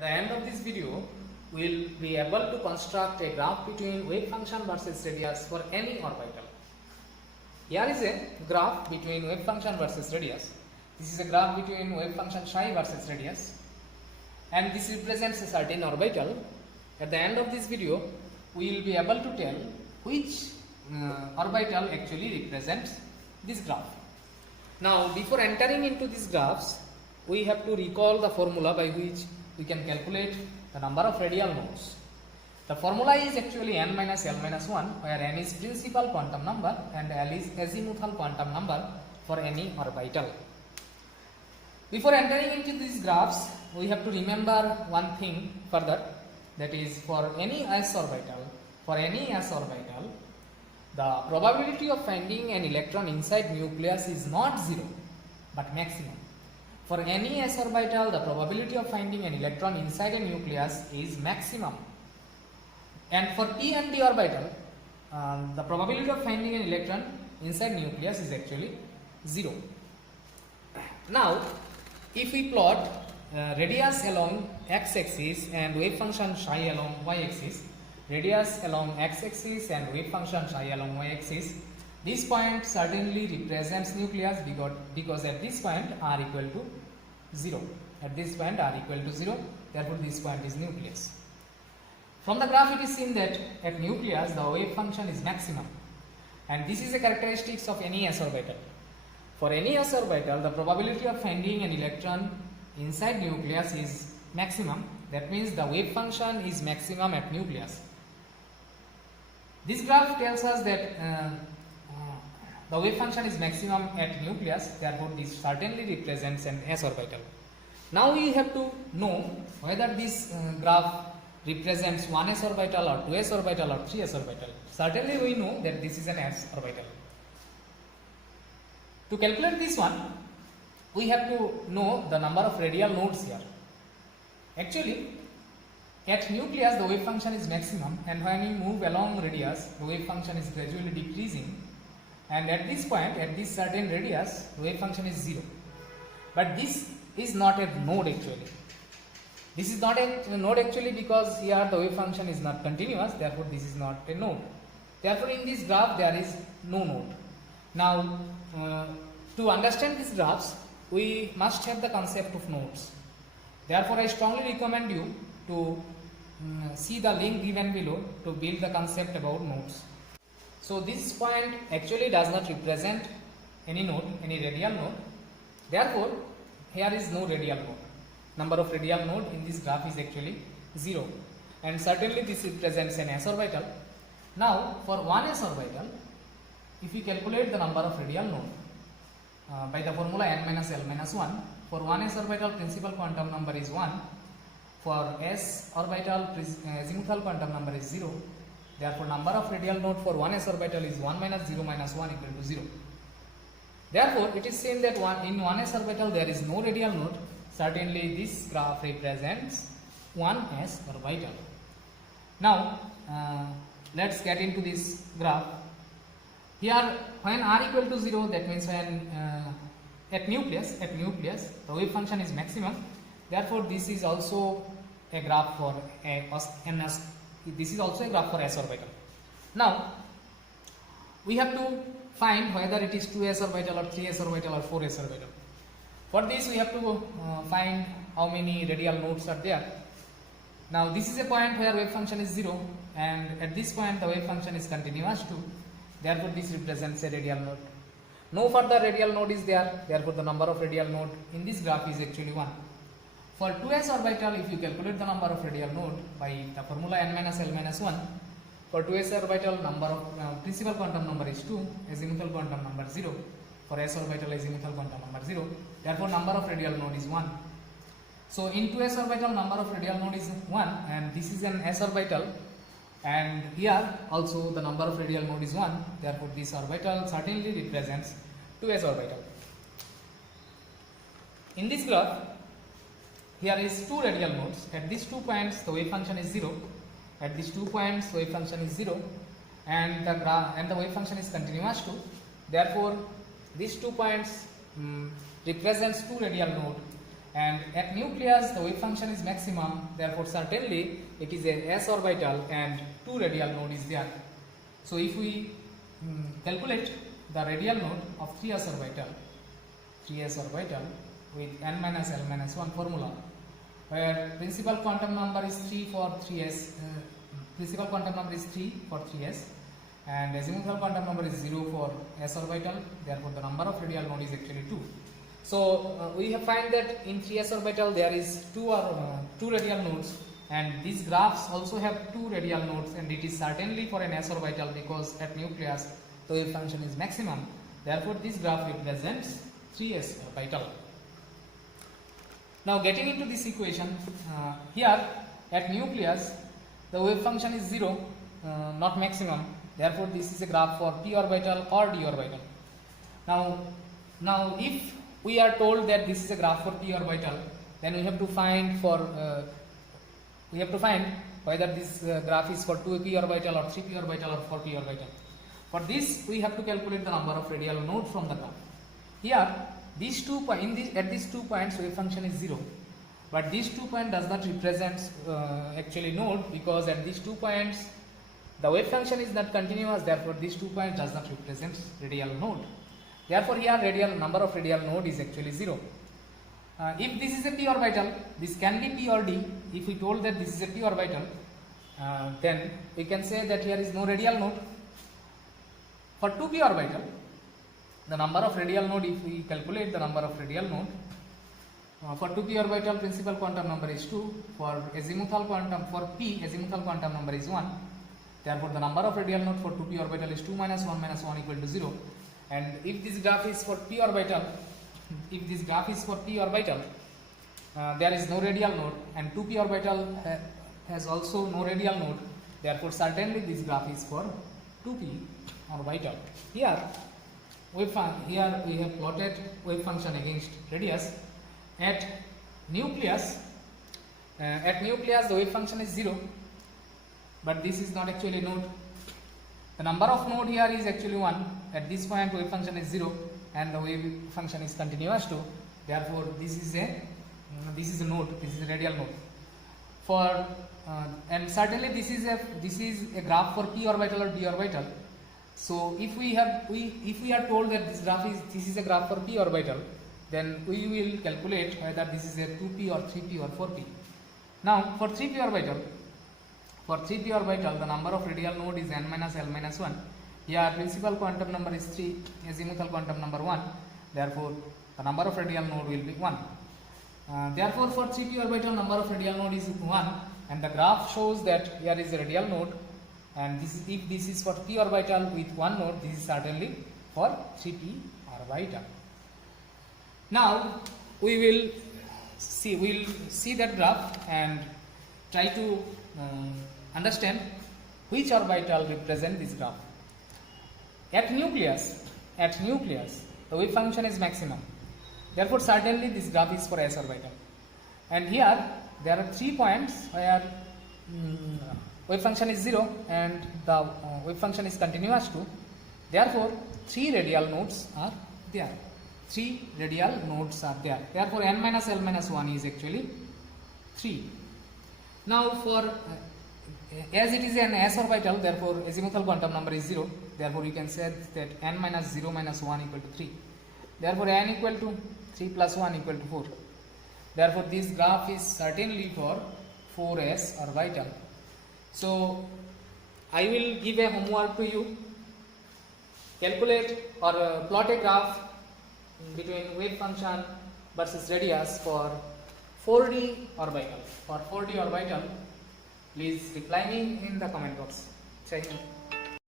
At the end of this video, we will be able to construct a graph between wave function versus radius for any orbital. Here is a graph between wave function versus radius. This is a graph between wave function psi versus radius, and this represents a certain orbital. At the end of this video, we will be able to tell which orbital actually represents this graph. Now, before entering into these graphs, we have to recall the formula by which we can calculate the number of radial nodes. The formula is actually n minus L minus 1, where n is principal quantum number and L is azimuthal quantum number for any orbital. Before entering into these graphs, we have to remember one thing further, that is, for any s orbital, the probability of finding an electron inside nucleus is not 0 but maximum. For any s orbital, the probability of finding an electron inside a nucleus is maximum. And for p and d orbital, the probability of finding an electron inside nucleus is actually 0. Now, if we plot radius along x-axis and wave function psi along y-axis, radius along x-axis and wave function psi along y-axis, this point certainly represents nucleus because at this point r equal to 0. At this point r equal to 0, therefore this point is nucleus. From the graph it is seen that at nucleus the wave function is maximum, and this is a characteristic of any s orbital. For any s orbital, the probability of finding an electron inside nucleus is maximum. That means the wave function is maximum at nucleus. This graph tells us that the wave function is maximum at nucleus, therefore this certainly represents an s orbital. Now we have to know whether this graph represents 1s orbital or 2s orbital or 3s orbital. Certainly we know that this is an s orbital. To calculate this one, we have to know the number of radial nodes here. Actually, at nucleus the wave function is maximum, and when we move along radius, the wave function is gradually decreasing, and at this point, at this certain radius, the wave function is 0. But this is not a node actually. This is not a node actually because here the wave function is not continuous, therefore this is not a node. Therefore in this graph there is no node. Now to understand these graphs, we must have the concept of nodes. Therefore I strongly recommend you to see the link given below to build the concept about nodes. So this point actually does not represent any node, any radial node. Therefore here is no radial node. Number of radial node in this graph is actually 0, and certainly this represents an s orbital. Now for one s orbital, if we calculate the number of radial node by the formula n minus L minus 1, for 1s orbital principal quantum number is 1, for s orbital azimuthal quantum number is 0, therefore number of radial node for 1s orbital is 1 minus 0 minus 1 equal to 0. Therefore it is seen that in 1s orbital there is no radial node. Certainly this graph represents 1s orbital. Now let's get into this graph. Here when r equal to 0, that means when at nucleus the wave function is maximum, therefore this is also a graph for this is also a graph for s orbital. Now we have to find whether it is 2s orbital or 3s orbital or 4s orbital. For this we have to find how many radial nodes are there. Now this is a point where wave function is 0, and at this point the wave function is continuous too. Therefore this represents a radial node. No further radial node is there, therefore the number of radial node in this graph is actually 1. For 2s orbital, if you calculate the number of radial node by the formula n minus L minus 1, for 2s orbital number of principal quantum number is 2, azimuthal quantum number 0. For s orbital azimuthal quantum number 0, therefore number of radial node is 1. So in 2s orbital number of radial node is 1, and this is an s orbital, and here also the number of radial node is 1, therefore this orbital certainly represents 2s orbital. In this graph, here is 2 radial nodes. At these 2 points the wave function is 0, at these 2 points the wave function is 0, and the wave function is continuous too. Therefore these 2 points represents 2 radial node, and at nucleus the wave function is maximum, therefore certainly it is a s orbital and 2 radial node is there. So if we calculate the radial node of 3s orbital with n minus l minus 1 formula, where principal quantum number is 3 for 3s, principal quantum number is 3 for 3s, and azimuthal quantum number is 0 for s orbital, therefore the number of radial node is actually 2. So we have find that in 3s orbital there is 2 radial nodes, and these graphs also have 2 radial nodes, and it is certainly for an s orbital because at nucleus the wave function is maximum, therefore this graph represents 3s orbital. Now getting into this equation, here at nucleus the wave function is 0, not maximum, therefore this is a graph for p orbital or d orbital. Now if we are told that this is a graph for p orbital, then we have to find whether this graph is for 2p orbital or 3p orbital or 4p orbital. For this we have to calculate the number of radial nodes from the graph. Here these at these 2 points wave function is 0, but these 2 points does not represent actually node, because at these 2 points the wave function is not continuous, therefore these 2 points does not represent radial node. Therefore here number of radial node is actually 0. If this is a p orbital, this can be p or d. If we told that this is a p orbital, then we can say that here is no radial node. For 2p orbital, the number of radial node, if we calculate the number of radial node, for 2p orbital principal quantum number is 2, for azimuthal quantum number is 1, therefore the number of radial node for 2p orbital is 2 minus 1 minus 1 equal to 0. And if this graph is for p orbital, there is no radial node, and 2p orbital has also no radial node, therefore certainly this graph is for 2p orbital. Here we have plotted wave function against radius. At nucleus the wave function is 0, but this is not actually a node. The number of node here is actually 1. At this point wave function is 0 and the wave function is continuous too, therefore this is a node, this is a radial node. And certainly this is a graph for p orbital or d orbital. So if we are told that this is a graph for p orbital, then we will calculate whether this is a 2p or 3p or 4p. Now for 3p orbital the number of radial node is n minus l minus 1. Here principal quantum number is 3, azimuthal quantum number 1, therefore the number of radial node will be 1. Therefore for 3p orbital number of radial node is 1, and the graph shows that here is a radial node, and if this is for p orbital with 1 node, this is certainly for 3p orbital. Now we will see that graph and try to understand which orbital represent this graph. At nucleus the wave function is maximum, therefore certainly this graph is for s orbital. And here there are 3 points where wave function is 0 and the wave function is continuous too, therefore 3 radial nodes are there. Therefore n minus l minus 1 is actually 3. Now for as it is an s orbital, therefore azimuthal quantum number is 0, therefore you can say that n minus 0 minus 1 equal to 3, therefore n equal to 3 plus 1 equal to 4, therefore this graph is certainly for 4s orbital. So I will give a homework to you. Calculate or plot a graph between wave function versus radius for 4D orbital. For 4D orbital, please reply me in the comment box. Jai Hind.